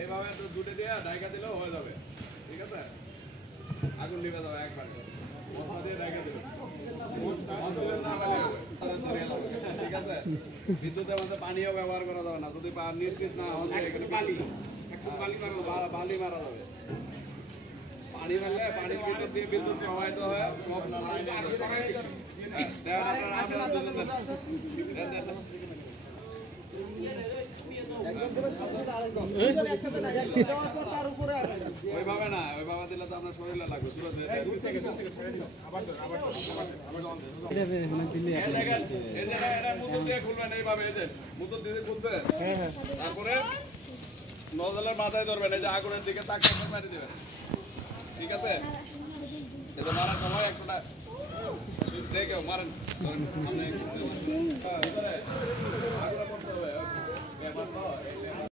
এইভাবে দুটো দিয়ে ডাইকা দিলেও হয়ে যাবে, ঠিক আছে? আগুন নিভে যাবে একবার, মশলা দিয়ে ডাইকা দেবে, ঠিক আছে? বিদ্যুতের মধ্যে পানিও ব্যবহার করা যাবে না, যদি নির্দিষ্ট না বালি মারা যাবে। পানি মারলে পানির ভিতর দিয়ে বিদ্যুৎ প্রবাহিত হয়ে সব ওইভাবে না, ওইভাবে দিলে তো আপনার শরীরে লাগবে। মুসুর দিয়ে খুলবেন এইভাবে, এই যে মুসুর দিয়ে খুলছে, তারপরে নজলের মাথায় ধরবেন, এই যে আগুনের দিকে তাকিয়ে মারি দেবেন, ঠিক আছে? এটা মারার সময় একটা দেখেও মারেন,